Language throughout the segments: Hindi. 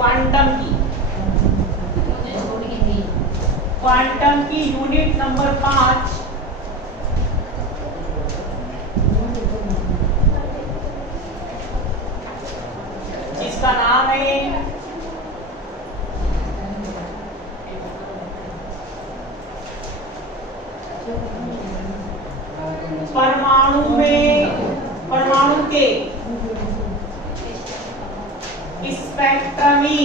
क्वांटम की यूनिट नंबर 5 जिसका नाम है परमाणु के स्पेक्ट्रमी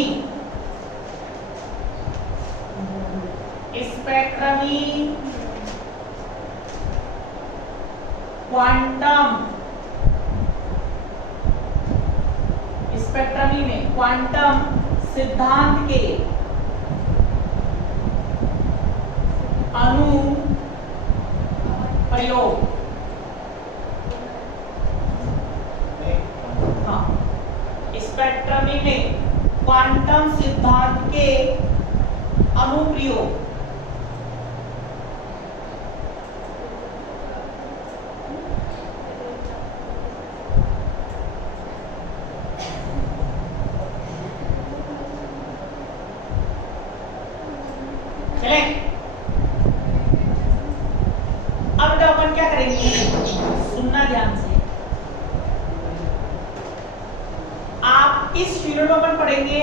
क्वांटम सिद्धांत के अनुप्रयोग। स्पेक्ट्रमी में क्वांटम सिद्धांत के अनुप्रयोग। अब तो अपन क्या करेंगे, सुनना ध्यान से। आप इस पीरियड में अपन पढ़ेंगे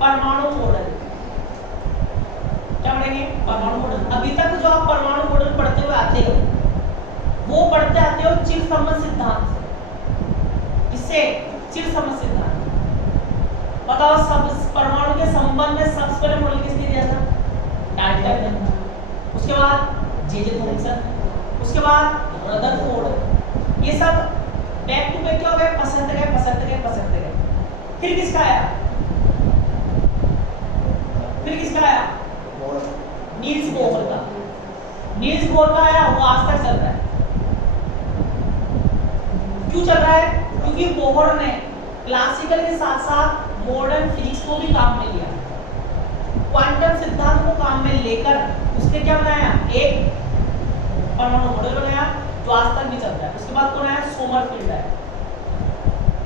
परमाणु मॉडल। क्या पढ़ेंगे? परमाणु मॉडल। अभी तक जो आप परमाणु मॉडल पढ़ते हुए आते हो वो पढ़ते आते हो चिरसम्मत सिद्धांत से। इससे चिरसम्मत सिद्धांत बताओ, सब परमाणु के संबंध में सबसे पहले मॉडल किसने दिया था? डाल्टन ने। उसके बाद जे थॉमसन, उसके बाद रदरफोर्ड। ये सब बैक टू बैक क्या हो गए? पसंद गए। फिर किसका आया? नील्स बोहर का। नील्स बोहर का आया, वो आज तक चल रहा है। क्यों चल रहा है? क्योंकि बोहर ने क्लासिकल के साथ साथ मॉडर्न फिजिक्स को भी काम में लिया। क्वांटम सिद्धांत को काम में लेकर उसने क्या बनाया? एक परमाणु मॉडल बनाया जो आज तक भी चलता है। उसके बाद कौन आया? सोमरफील्ड आया।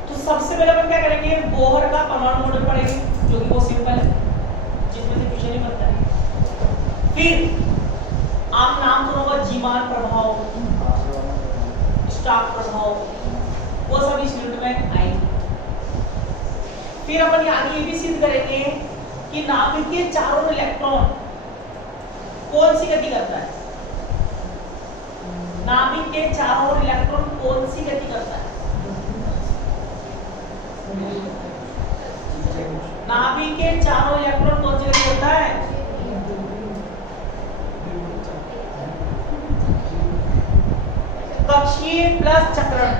तो सबसे पहले अपन क्या करेंगे? बोहर का परमाणु मॉडल पढ़ेंगे जो कि बहुत सिंपल है, जिसमें से क्वेश्चन ही बनता है। फिर आप नाम सुनोगे जीमान प्रभाव, स्टार्क प्रभाव, वो सब इस यूनिट में आएंगे। फिर अपन आगे ये भी सिद्ध करेंगे कि नाभिक के चारों इलेक्ट्रॉन कौन सी गति करता है? नाभिक के चारों इलेक्ट्रॉन कौन सी गति करता है? नाभिक के चारों इलेक्ट्रॉन कौन सी गति करता है? कक्षीय प्लस चक्रण।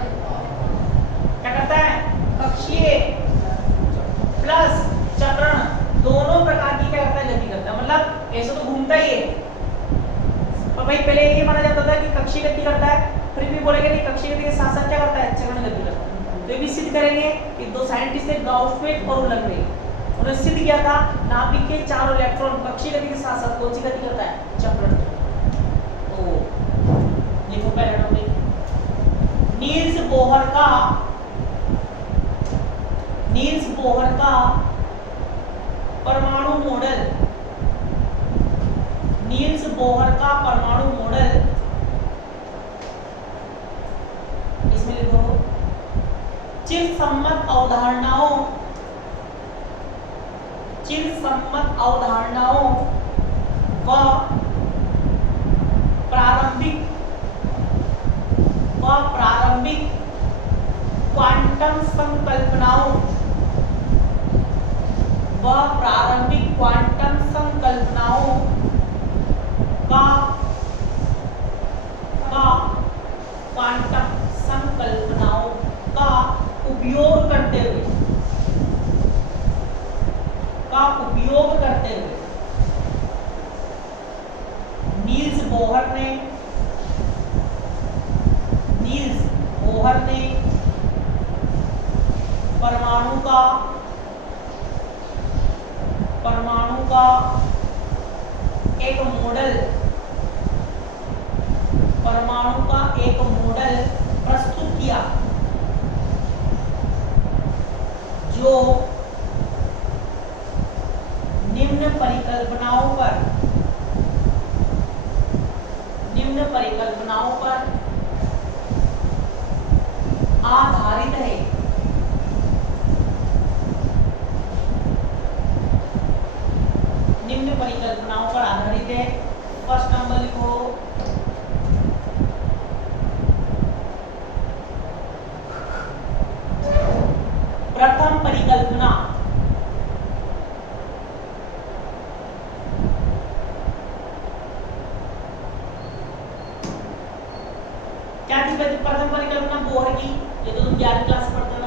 क्या करता है? कक्षीय प्लस चक्रण दोनों प्रकार की क्या करता है? गति करता है। मतलब ऐसे तो घूमता ही है, पर भाई पहले ये माना जाता था कि कक्षीय गति करता है, फिर भी बोलेंगे कि कक्षीय गति के साथ साथ क्या करता है? चक्रण गति करता है। तो ये भी सिद्ध करेंगे कि दो साइंटिस्ट थे, गाउस्वेट और उलंगरे। उन्होंने सिद्ध किया था नाभिक के चारों इलेक्ट्रॉन कक्षीय गति के साथ साथ कौन सी गति करता है? चक्रण। तो लिखो पहले टॉपिक, नील्स बोहर का परमाणु मॉडल। नील्स बोहर का परमाणु मॉडल, इसमें लिखो चिरसम्मत अवधारणाओं व प्रारंभिक क्वांटम संकल्पनाओं का उपयोग करते हुए नील्स बोहर ने परमाणु का एक मॉडल प्रस्तुत किया जो परिकल्पनाओं पर आधारित है। निम्न परिकल्पनाओं पर आधारित है। फर्स्ट नंबर लिखो, प्रथम परिकल्पना। क्या थी प्रथम परिकल्पना? बोहर की। ये तो तुम 11वीं क्लास में पढ़ते हो।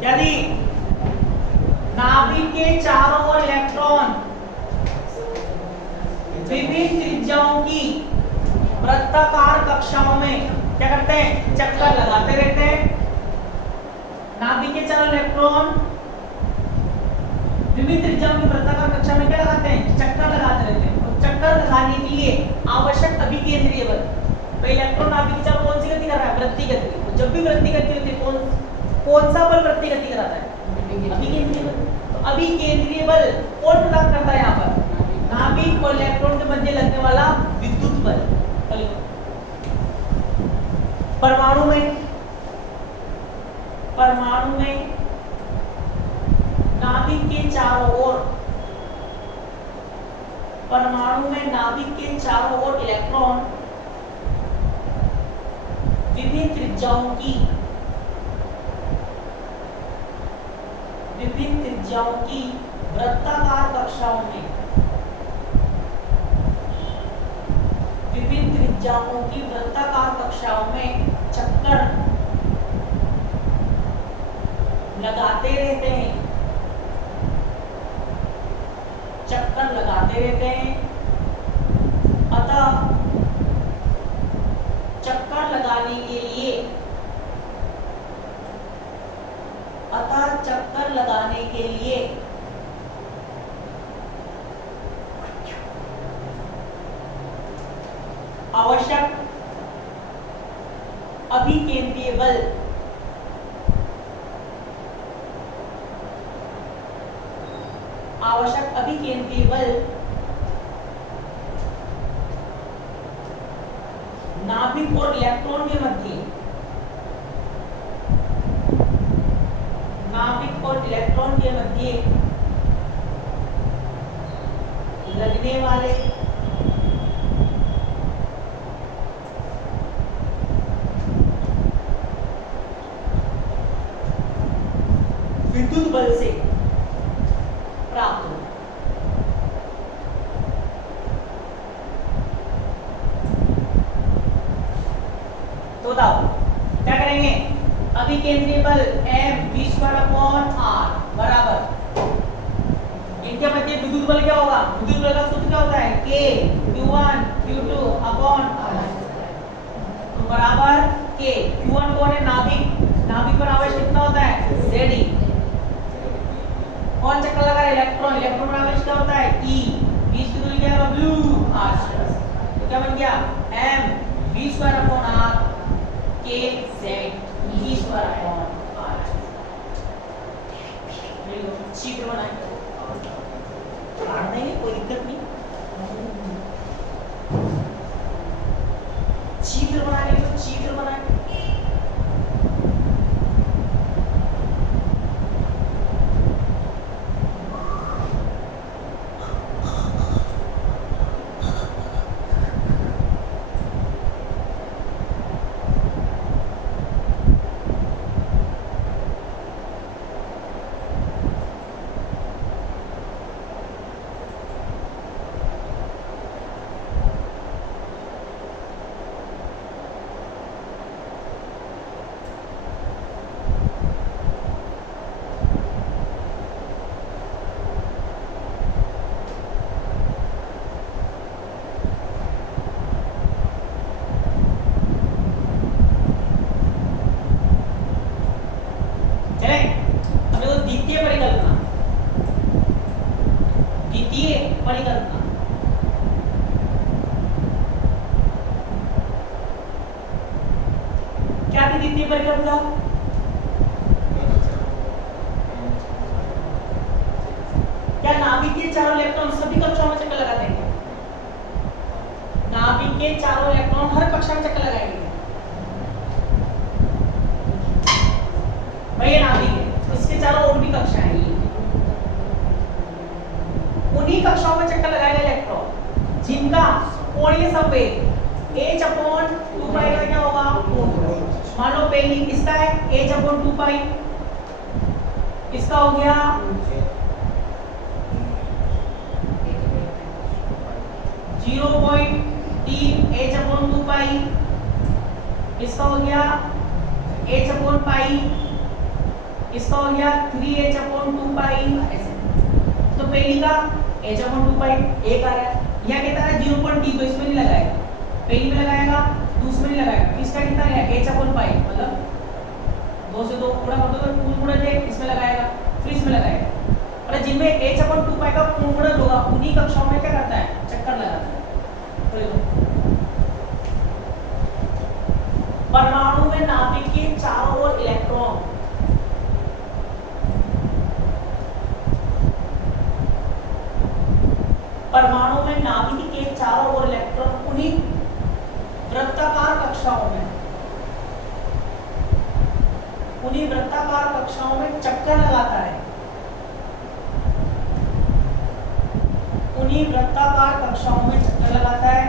क्या थी? नाभिक के चारों ओर इलेक्ट्रॉन विभिन्न त्रिज्याओं की वृत्ताकार कक्षाओं में क्या करते हैं? चक्कर लगाते रहते हैं। नाभिक के चारों इलेक्ट्रॉन विभिन्न त्रिज्याओं की वृत्ताकार कक्षा में क्या लगाते हैं? चक्कर लगाते रहते हैं। और चक्कर लगाने के लिए आवश्यक अभिकेंद्रीय बल। तो इलेक्ट्रॉन नाभिक के चारों कौन सी गति कर रहा है? वृत्ति गति। तो जब भी वृत्ति गति होती है, कौन सा बल वृत्ति गति कराता है? अभिकेंद्रीय बल। तो अभिकेंद्रीय बल कौन प्रदान करता है? यहाँ पर नाभिक और इलेक्ट्रॉन के मध्य लगने वाला विद्युत बल। परमाणु में नाभिक के चारों ओर इलेक्ट्रॉन विभिन्न त्रिज्याओं की वृत्ताकार कक्षाओं में चक्कर लगाते रहते हैं। अतः चक्कर लगाने के लिए आवश्यक अभिकेंद्रीय बल नाभिक और इलेक्ट्रॉन के मध्य लगने वाले विद्युत बल से प्राप्त हो। तो बताओ क्या करेंगे? अभिकेंद्रीय बल m v²/r बराबर इनके मध्य विद्युत बल क्या होगा? विद्युत बल का सूत्र क्या होता है? k q1 q2/r तो बराबर k। q1 कौन है? नाभिक पर आवेश कितना होता है? Ze। कौन चक्कर लगा रहा है? इलेक्ट्रॉन पर आवेश क्या होता है? e। बीच की दूरी क्या है? w। तो क्या बन गया? m v²/r k z v²/r। चित्र बनाएंगे, काट देंगे, कोई दिक्कत नहीं। चित्र बनाएंगे तो चित्र बनाएंगे। थी द्वितीय परिकल्पना? क्या नाभिक के चारों इलेक्ट्रॉन सभी कक्षाओं में चक्कर लगाते हैं? नाभिक के चारों इलेक्ट्रॉन हर कक्षा में चक्कर लगाएंगे। भाई ये नाभिक है, इसके चारों और भी कक्षाएं हैं, उन्हीं कक्षाओं में चक्कर लगाएगा इलेक्ट्रॉन जिनका कोणीय संवेग h/2 पाई का क्या होगा? मान लो पहली इसका है h/2 पाई, इसका हो गया 0.3 h/2 पाई, इसका हो गया h/पाई, इसका हो गया 3h/2 पाई। तो पहली का h/2 पाई एक आ रहा है, यह कहता है 0.3, तो इसमें नहीं लगाएगा, पहली में लगाएगा, दूसरे में लगाएगा। इसका कितना है h/पाई, मतलब 2 से 2 गुणा कर दो तो पूर्ण गुणज है, इसमें लगाएगा, फिर इसमें लगाएगा। और जिनमें h/2 पाई का पूर्ण गुणज होगा उन्हीं कक्षाओं में क्या करता है? चक्कर लगाता है। परमाणु में नाभिक के चारों ओर इलेक्ट्रॉन परमाणु में नाभिक के चारों ओर इलेक्ट्रॉन उन्हीं वृत्ताकार कक्षाओं में चक्कर लगाता है, उन्हीं वृत्ताकार कक्षाओं में चक्कर लगाता है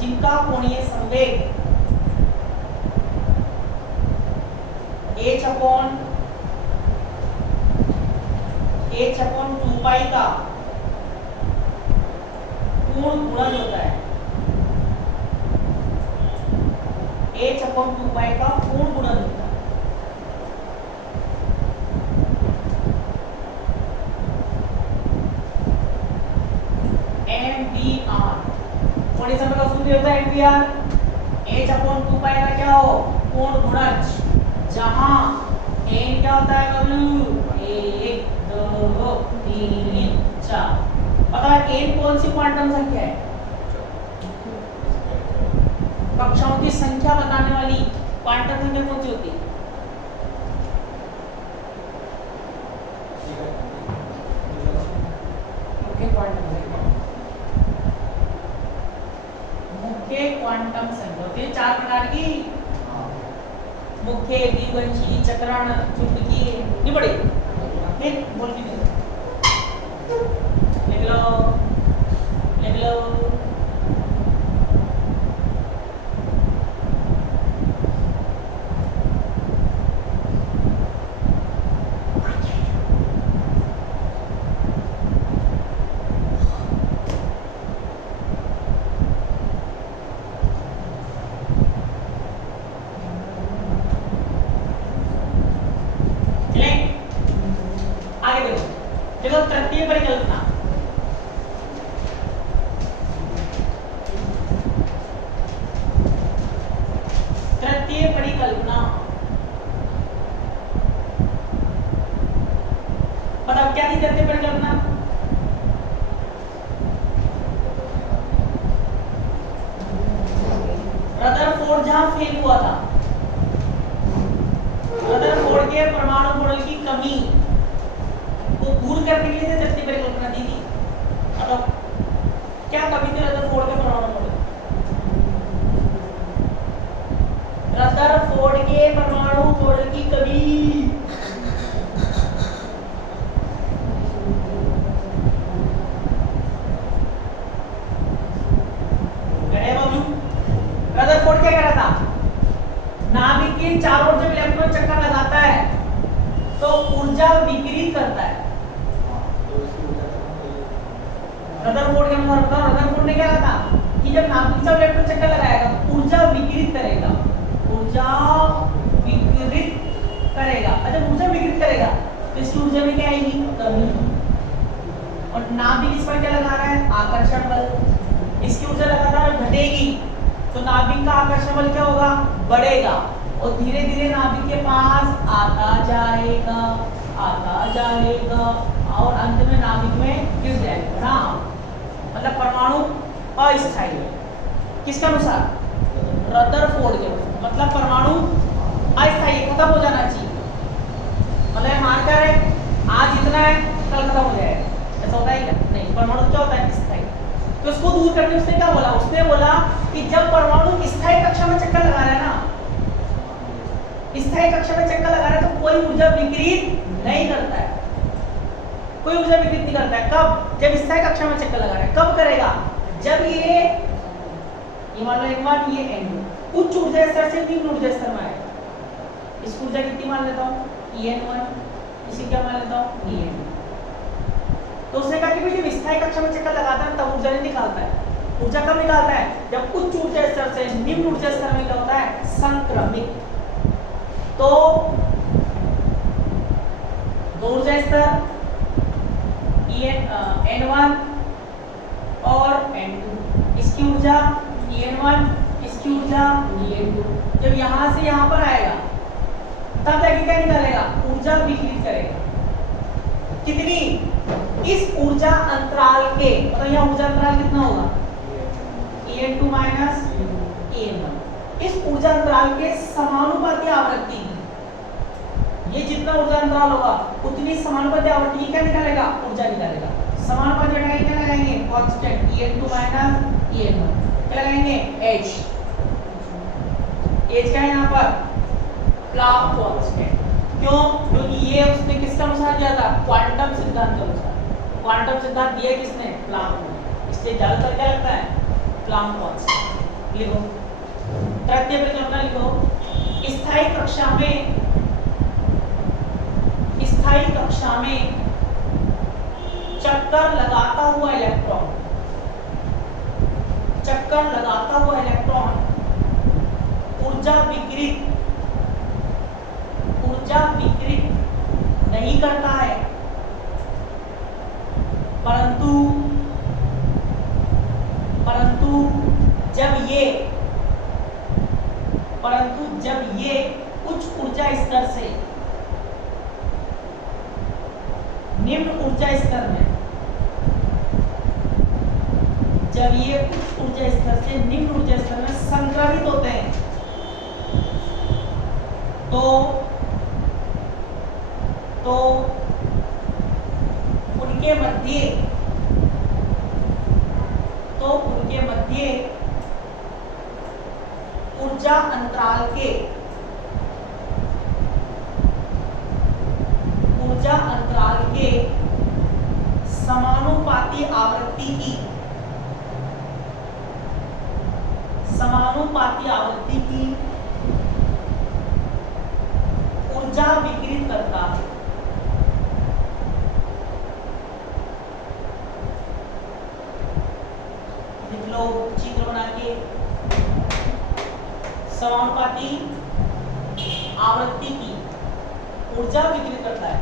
जिनका कोणीय संवेग h/2 पाई का पूर्ण गुणज होता है, h/2 पाई का पूर्ण गुणज होता है। MBR कोणीय संवेग का सूत्र होता है MBR, h/2 पाई का क्या हो? पूर्ण गुणज, जहां n क्या होता है बबलू? 1 2 3 4। पता है n कौन सी क्वांटम संख्या है? कक्षाओं की संख्या बताने वाली क्वांटम संख्या कौन सी होती है? मुख्य क्वांटम संख्या होती है 4 प्रकार की, मुख्य, द्विवंशी, चक्रण, चुंबकीय, नहीं पढ़ी? नहीं बोल के लिख लो, लिख लो। देखो तृतीय परिकल्पना, तृतीय परिकल्पना बताओ क्या थी तृतीय परिकल्पना? रदरफोर्ड जहां फेल हुआ था, रदरफोर्ड के परमाणु मॉडल की कमी को दूर करने के लिए तृतीय परिकल्पना दी थी। अब क्या कमी थी रदरफोर्ड के परमाणु मॉडल? रदरफोर्ड के परमाणु मॉडल की कमी रदरफोर्ड क्या कर रहा था? नाभिक के चारों ओर जब इलेक्ट्रॉन चक्कर लगाता है तो ऊर्जा विकिरित करता है। रदरफोर्ड के अनुसार बताओ, रदरफोर्ड ने क्या कहा था कि जब नाभिक से इलेक्ट्रॉन चक्कर लगाएगा तो ऊर्जा विकिरित करेगा, ऊर्जा विकिरित करेगा। अच्छा ऊर्जा विकिरित करेगा तो इसकी ऊर्जा में क्या आएगी? कमी। और नाभिक इस पर क्या लगा रहा है? आकर्षण बल। इसकी ऊर्जा लगातार घटेगी तो नाभिक का आकर्षण बल क्या होगा? बढ़ेगा और धीरे धीरे नाभिक के पास आता जाएगा और अंत में नाभिक में गिर जाएगा ना। मतलब परमाणु अस्थायी है। किसके अनुसार? रदरफोर्ड के अनुसार। मतलब परमाणु अस्थायी, खत्म हो जाना चाहिए। मतलब मार्कर है, आज इतना है कल खत्म हो जाएगा, ऐसा होता है क्या? नहीं, परमाणु क्या होता है? स्थायी। तो उसको दूर करने उसने क्या बोला? उसने बोला कि जब परमाणु स्थायी कक्षा में चक्कर लगा रहा है ना, स्थायी कक्षा में चक्कर लगा रहा है तो कोई ऊर्जा विकिरित नहीं करता है, कोई ऊर्जा विकिरित नहीं करता है। कब? जब स्थायी कक्षा में चक्कर लगा रहा है। कब करेगा? जब ये मान लो N1 ये N2 उच्च ऊर्जा स्तर से निम्न ऊर्जा स्तर में आएगा। इस ऊर्जा कितनी मान लेता हूँ? En1, इसे क्या मान लेता हूँ? En2। तो उसने कहा कि भाई जब स्थायी कक्षा में चक्कर लगाता है तब ऊर्जा नहीं निकालता है। ऊर्जा कब निकालता है? जब उच्च ऊर्जा स्तर से निम्न ऊर्जा स्तर में क्या होता है? संक्रमित। तो दो ऊर्जा स्तर N1 और N2, इसकी ऊर्जा En1, इसकी ऊर्जा En2। जब यहां से यहां पर आएगा तब जाके क्या निकालेगा? ऊर्जा विकिरित करेगा। कितनी? इस ऊर्जा अंतराल के, मतलब यहाँ ऊर्जा अंतराल कितना होगा? En2 minus En1। इस ऊर्जा अंतराल के समानुपाती आवृत्ति, ये जितना ऊर्जा अंतराल होगा उतनी समानुपाती आवृत्ति क्या निकालेगा? ऊर्जा निकालेगा। समानुपाती हटाएंगे क्या लगाएंगे? Constant En2 minus En1। क्या लगाएंगे? H। H क्या है यहाँ पर? Planck constant. क्यों? क्योंकि ये उसने किसके अनुसार दिया था? क्वांटम सिद्धांत के अनुसार। क्वांटम सिद्धांत दिया किसने? प्लैंक ने। इसलिए ज्यादातर क्या लगता है? Planck constant. लिखो तृतीय परिकल्पना लिखो। स्थायी कक्षा में चक्कर लगाता हुआ इलेक्ट्रॉन ऊर्जा विकिरित नहीं करता है, परंतु जब ये उच्च ऊर्जा स्तर से निम्न ऊर्जा स्तर में संक्रमित होते हैं तो उनके मध्य ऊर्जा अंतराल के समानुपाती आवृत्ति की ऊर्जा विकिरित करता है। लिख लो चित्र बना के। समानुपाती आवृत्ति की ऊर्जा विकिरित करता है।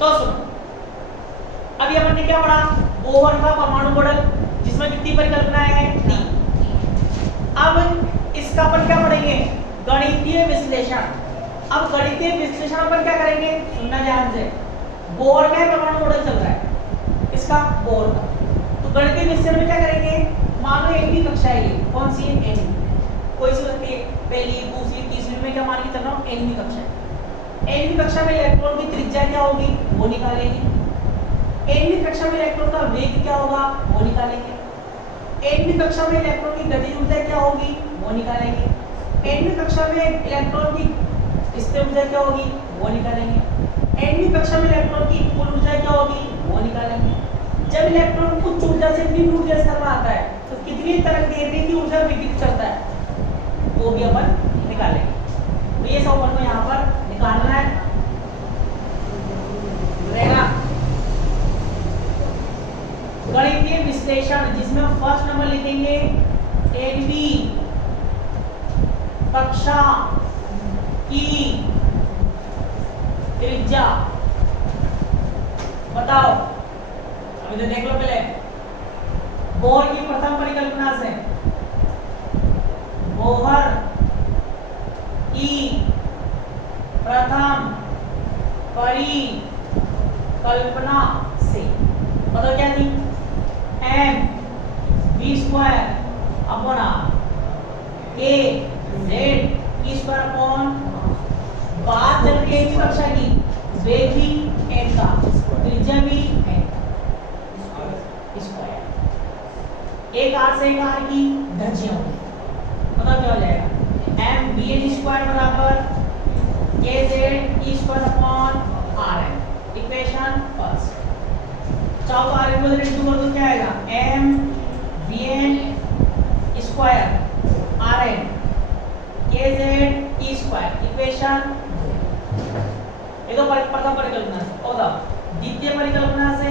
तो सुनो, अभी अपन ने क्या पढ़ा? बोहर का परमाणु मॉडल, जिसमें कितनी परिकल्पनाएं हैं? 3। अब इसका अपन क्या पढ़ेंगे? गणितीय विश्लेषण। अब गणितीय विश्लेषण अपन क्या करेंगे? सुनना ध्यान से। बोहर का परमाणु मॉडल चल रहा है, इसका बोहर का। तो गणितीय विश्लेषण में क्या करेंगे? मान लो एक भी कक्षा है, ये कौन सी है? N। कोई सी होती है, पहली दूसरी तीसरी में क्या मान के चल रहा हूँ, nवीं कक्षा है। nवीं कक्षा में इलेक्ट्रॉन की त्रिज्या क्या होगी वो निकालेंगे। nवीं कक्षा में इलेक्ट्रॉन का वेग क्या होगा वो निकालेंगे। nवीं कक्षा में इलेक्ट्रॉन की गतिज ऊर्जा क्या होगी वो निकालेंगे। nवीं कक्षा में इलेक्ट्रॉन की स्थिर ऊर्जा क्या होगी वो निकालेंगे। nवीं कक्षा में इलेक्ट्रॉन की कुल ऊर्जा क्या होगी वो निकालेंगे। जब इलेक्ट्रॉन उच्च ऊर्जा से निम्न ऊर्जा स्तर में आता है तो कितनी तरंगदैर्घ्य की ऊर्जा विकिरित करता है वो भी अपन निकालेंगे। तो ये सब अपन को यहाँ पर निकालना है रहेगा। गणितीय विश्लेषण जिसमें फर्स्ट नंबर लिखेंगे nवीं कक्षा की त्रिज्या बताओ। अभी तो देख लो पहले बोहर की प्रथम परिकल्पना से, बोहर की प्रथम परिकल्पना से बताओ क्या थी, m v square upon r k z e square upon, बात चल रही है कक्षा की, वेग भी m का, त्रिज्या भी m स्क्वायर, एक r से एक r की धज्जियां होंगी। मतलब क्या हो जाएगा, m v n स्क्वायर बराबर k z e square upon r n, equation first. चाहो तो r n को इंटू कर दो, क्या आएगा m v n square r n k z e square, equation ये तो प्रथम परिकल्पना से। और द्वितीय परिकल्पना से,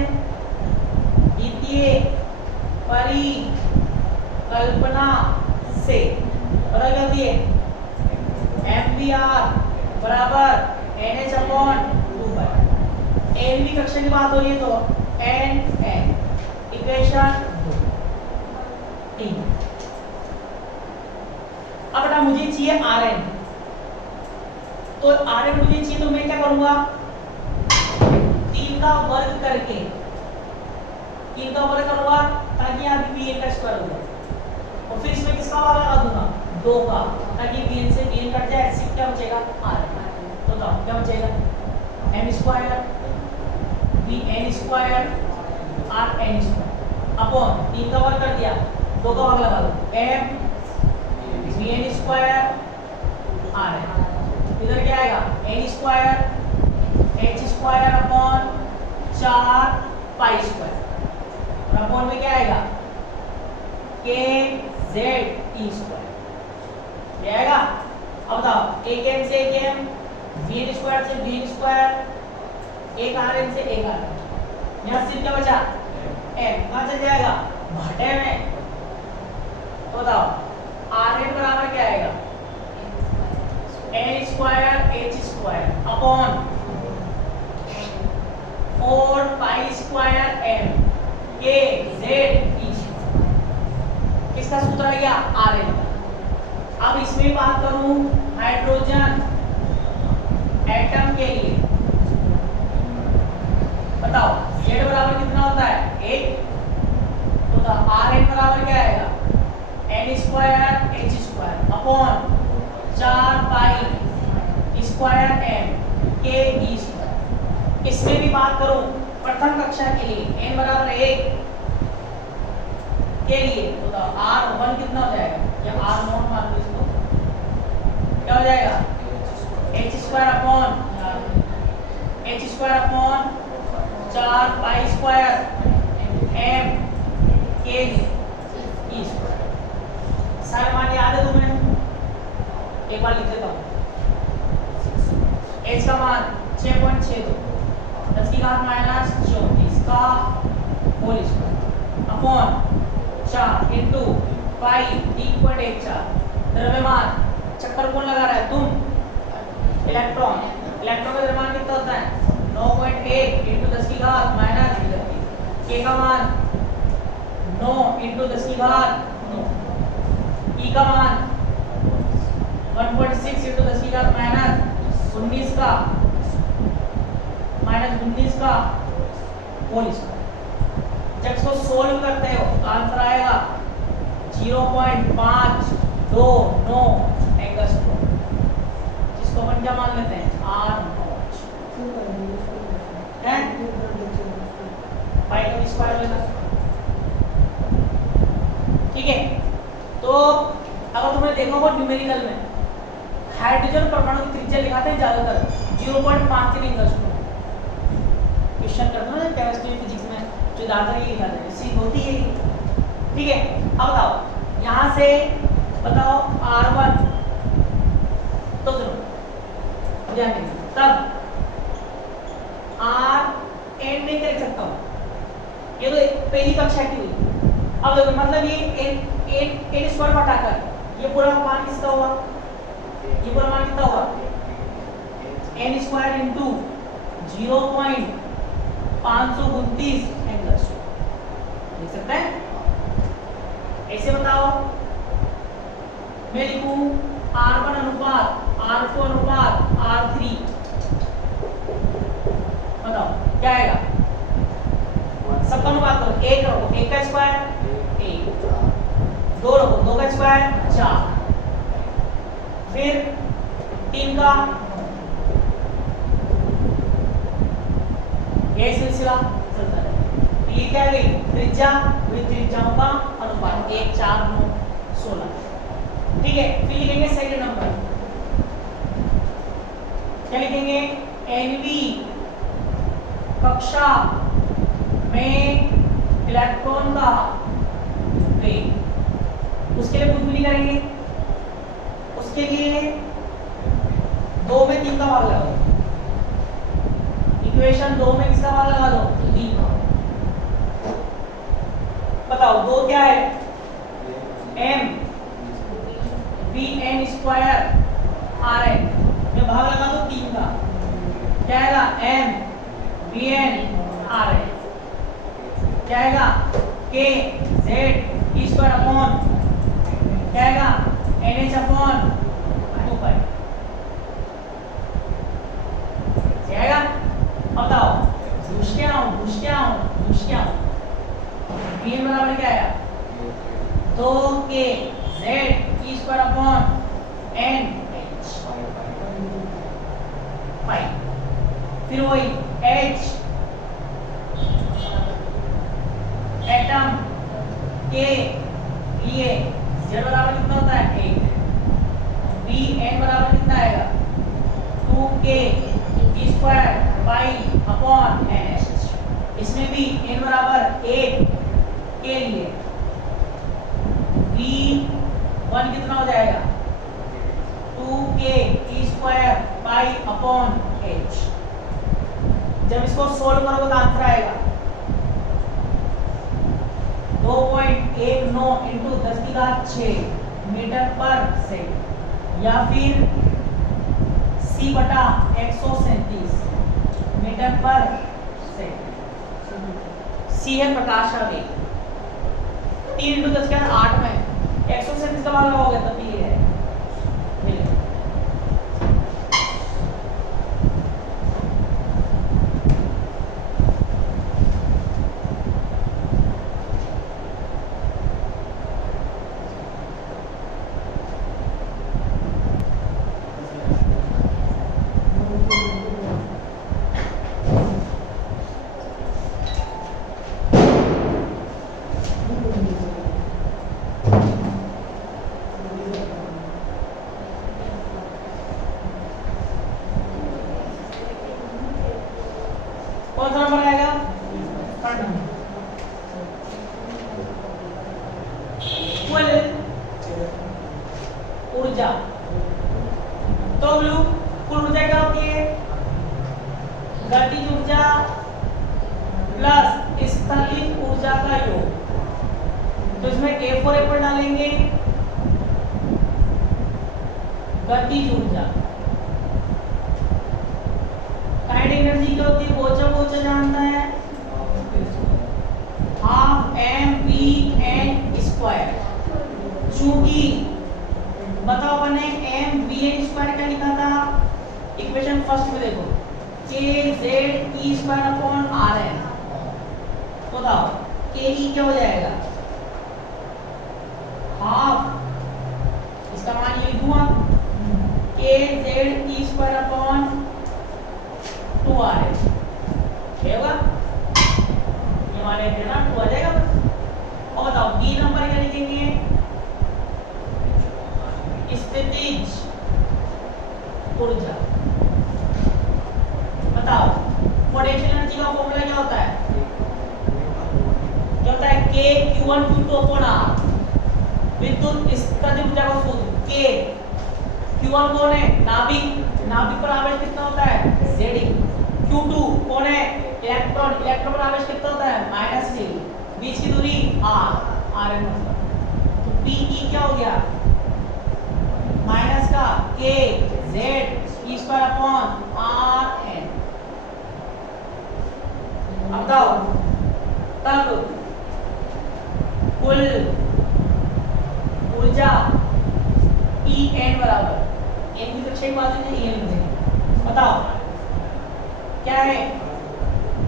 द्वितीय परिकल्पना से पता क्या होती है, mvr बराबर nh अपॉन 2 nवीं कक्षा की बात हो रही है तो n इक्वेशन 3। अब बेटा मुझे चाहिए rn, तो rn मुझे चाहिए तो मैं क्या करूंगा, 3 का वर्ग करके 3 का वर्ग करूंगा ताकि यहाँ vn का स्क्वायर हो जाए, और फिर इसमें किसका वर्ग लगा दूंगा 2 का, ताकि vn से vn कट जाए, ऐसे क्या बचेगा rn। तो बताओ क्या बचेगा, m square vn square rn square upon 3 का वर्ग कर दिया, 2 का वर्ग लगा दो, m vn स्क्वायर rn, इधर क्या आएगा n square h square upon 4 pi square, और अपॉन में क्या आएगा k z e स्क्वायर, ये आएगा। अब बताओ एक m से एक m, vn स्क्वायर से vn स्क्वायर, एक rn से एक rn, यहाँ सिर्फ क्या बचा m, कहाँ चल जाएगा घटे में। तो बताओ rn बराबर क्या आएगा, n square h square upon 4 pi square m k z e square, किसका सूत्र आ गया rn का। अब इसमें बात करूं हाइड्रोजन एटम के लिए, बताओ z बराबर कितना होता है 1, तो rn बराबर क्या आएगा n square h square upon 4 pi square m k e square. इसमें भी बात करूं प्रथम कक्षा के लिए n बराबर 1 के लिए, तो r1 कितना हो जाएगा, या r0 मान लो इसको, क्या हो जाएगा h square upon 4 pi square m k e square. Sir मान याद है तुम्हें, एक बार लिख देता हूँ, h का मान 6.62 10 की घात माइनस 34 का whole square upon 4 into pi 3.14, द्रव्यमान, चक्कर कौन लगा रहा है तुम, इलेक्ट्रॉन, इलेक्ट्रॉन का द्रव्यमान कितना होता है 9.1 इंटू 10 की घात माइनस 33, k का मान 9 इंटू 10 की घात 9, e का मान 1.6 इंटू 10 की घात माइनस 19 का होल स्क्वायर। जब इसको सोल्व करते हो तो आंसर आएगा 0.52 दोनों एंगल्स को, जिसको अपन क्या मान लेते हैं आर नॉट है पाई का स्क्वायर लेना। ठीक है, तो अगर तुमने देखा होगा न्यूमेरिकल में हाइड्रोजन परमाणु की त्रिज्या लिखाते हैं ज्यादातर 0.53 एंगल्स को। क्वेश्चन करते हैं केमिस्ट्री फिजिक्स में जो ज्यादातर ये लिखाते हैं, सी होती है। ठीक है, अब बताओ यहां से बताओ R1 तो सुनो ध्यान देना, तब R n नहीं कर सकता हूं, ये तो पहली कक्षा की हुई। अब देखो मतलब ये n स्क्वायर हटाकर ये पूरा मान किसका होगा, ये पूरा मान कितना होगा n स्क्वायर इंटू 0.529 एंगल्स लिख सकते हैं। ऐसे बताओ मैं लिखूं R1 अनुपात R2 अनुपात R3, बताओ क्या आएगा, सबका अनुपात करो, एक रखो एक का स्क्वायर एक, दो रखो दो का स्क्वायर 4, फिर 3 का, ये सिलसिला चलता है। ये क्या गई त्रिज्या, वही त्रिज्याओं का अनुपात 1 4 9 16। ठीक है, फिर लिखेंगे सेकंड नंबर, क्या लिखेंगे Nv कक्षा में इलेक्ट्रॉन का वेग, उसके लिए कुछ भी नहीं करेंगे, उसके लिए 2 में 3 का भाग लगा दो, इक्वेशन 2 में किसका भाग लगा दो 3 का। बताओ 2 क्या है m vn स्क्वायर rn में भाग लगा दो 3 का, क्या आएगा m vn rn, क्या आएगा k z e square upon क्या आएगा nh अपॉन 2 पाई, क्या आएगा। बताओ घुस क्या हूं vn बराबर क्या आएगा 2k z e square upon n h पाई, फिर वही h एटम के लिए z बराबर कितना होता है 1, vn बराबर कितना आएगा 2k e square pi upon nh, इसमें भी n बराबर 1 के लिए v1 कितना हो जाएगा 2k e square pi upon h। जब इसको सोल्व करोगे तो आंसर आएगा 2.19 इंटू 10⁶ मीटर पर सेकंड, या फिर c/137 मीटर पर सेकंड। c है प्रकाश का वेग, 3 इंटू 10⁸ में 137 का भाग लगाओगे तब ये है मिलेगा। कौन सा नंबर आएगा कुल ऊर्जा, तो कुल ऊर्जा क्या होती है गतिज ऊर्जा प्लस स्थलित ऊर्जा का योग। तो इसमें A4 डालेंगे गतिज ऊर्जा, काइनेटिक एनर्जी क्या होती है बोचा जानता है हाफ mvn स्क्वायर। चूंकि बताओ अपने mvn स्क्वायर क्या लिखा था इक्वेशन फर्स्ट में देखो kz e square upon rn, तो बताओ ke क्या हो जाएगा हाफ Q2 अपॉन R। विद्युत स्थितिज ऊर्जा का सूत्र K। Q1 कौन है? नाभिक। नाभिक पर आवेश कितना होता है? Ze। Q2 कौन है? इलेक्ट्रॉन। इलेक्ट्रॉन पर आवेश कितना होता है? -Ze। बीच की दूरी R मतलब। तो Pe क्या हो गया? माइनस का K Z E square upon Rn। अब बताओ तब कुल ऊर्जा En बराबर, n की कक्षा की बात है ना, En में बताओ क्या है?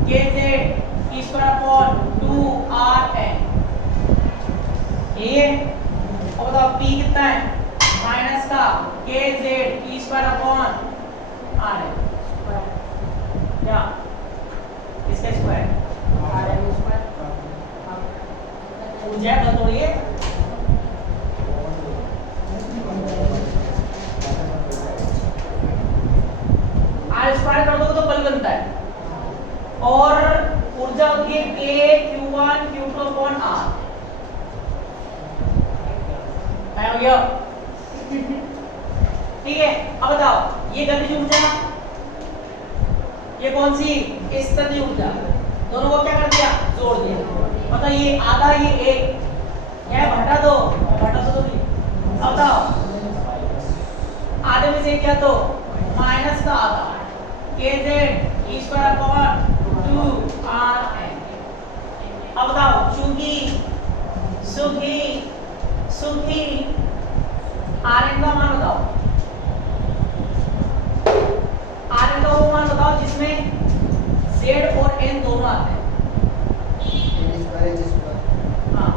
kz E square upon 2Rn। ये अब बताओ P कितना है? माइनस का kz E square upon Rn। क्या इसका स्क्वायर? Rn square. ऊर्जा बदलिए R स्क्वायर कर दो तो बल बनता है और ऊर्जा होती है K Q1 Q2 upon R। हो गया? ठीक है। अब बताओ ये गतिज ऊर्जा, ये कौन सी? स्थितिज ऊर्जा। दोनों को क्या कर दिया? जोड़ दिया। मतलब ये आधा ये एक, यह घटा दो नहीं। अब बताओ आधे में से क्या? तो माइनस का आधा kz E square upon 2Rn। अब बताओ चूंकि Rn का मान बताओ। Rn का वो मान बताओ जिसमें Z और N दोनों आते हैं। हाँ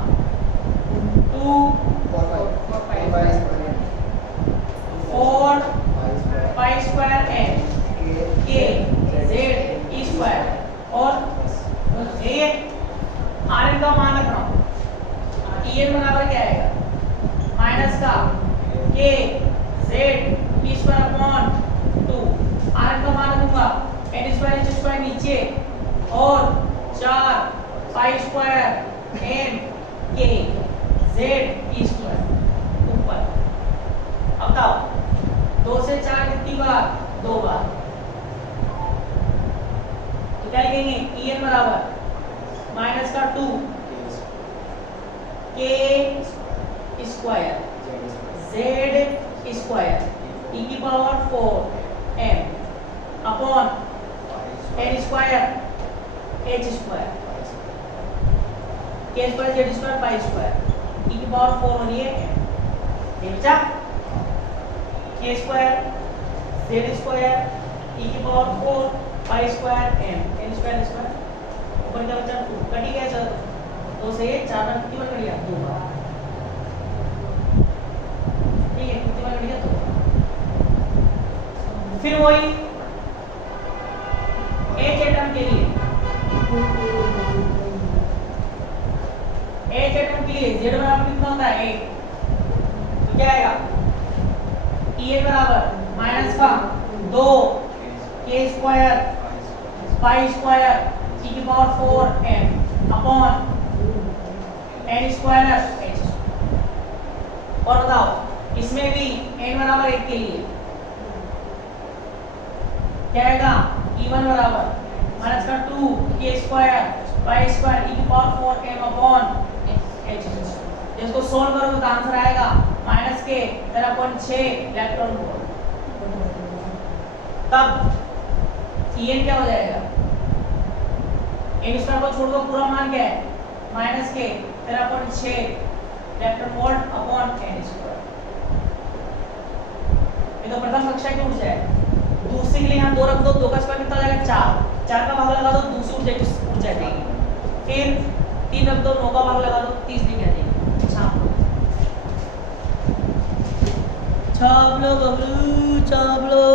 2 4 pi square N K Z E square और ये Rn का मान रखना। En बराबर क्या आएगा? माइनस का K Z E square upon 2। Rn का मान रखूंगा N स्क्वायर H स्क्वायर नीचे और 4 pi square N K Z E square ऊपर। अब बताओ 2 से 4 कितनी बार? 2 बार। तो क्या लिखेंगे? En बराबर माइनस का 2 K square Z square E की power 4 M upon N square H square K square Z square pi square E की पावर 4 हो रही है M। ये बचा K square Z square E की power 4 pi square M N square square ऊपर का बचा 2 कटी गया। चलो 2 से 4 बार कितनी बार कट गया? 2 बार। ठीक है, कितनी बार कट गया? 2 बार। फिर वही H एटम के लिए Z बराबर कितना होता है? 1। तो क्या आएगा? En बराबर माइनस का 2 K square pi square E की power 4 M upon N square H। और बताओ इसमें भी n बराबर 1 के लिए क्या आएगा? E1 बराबर माइनस का 2 K square pi square E की पावर 4 M अपॉन H। इसको सोल्व करोगे तो आंसर आएगा माइनस के 13.6 इलेक्ट्रॉन वोल्ट। तब En क्या हो जाएगा? n स्क्वायर को छोड़ दो, पूरा मान क्या है? माइनस के 13.6 electron volt upon n square. ये तो प्रथम कक्षा की ऊर्जा है। दूसरी के लिए यहाँ 2 रख दो, 2 का स्क्वायर कितना हो जाएगा? 4। 4 का भाग लगा दो, दूसरी ऊर्जा की ऊर्जा देगी। फिर 3 रख दो, 9 का भाग लगा दो, तीसरी क्या देगी? छाप लो बबलू छाप लो।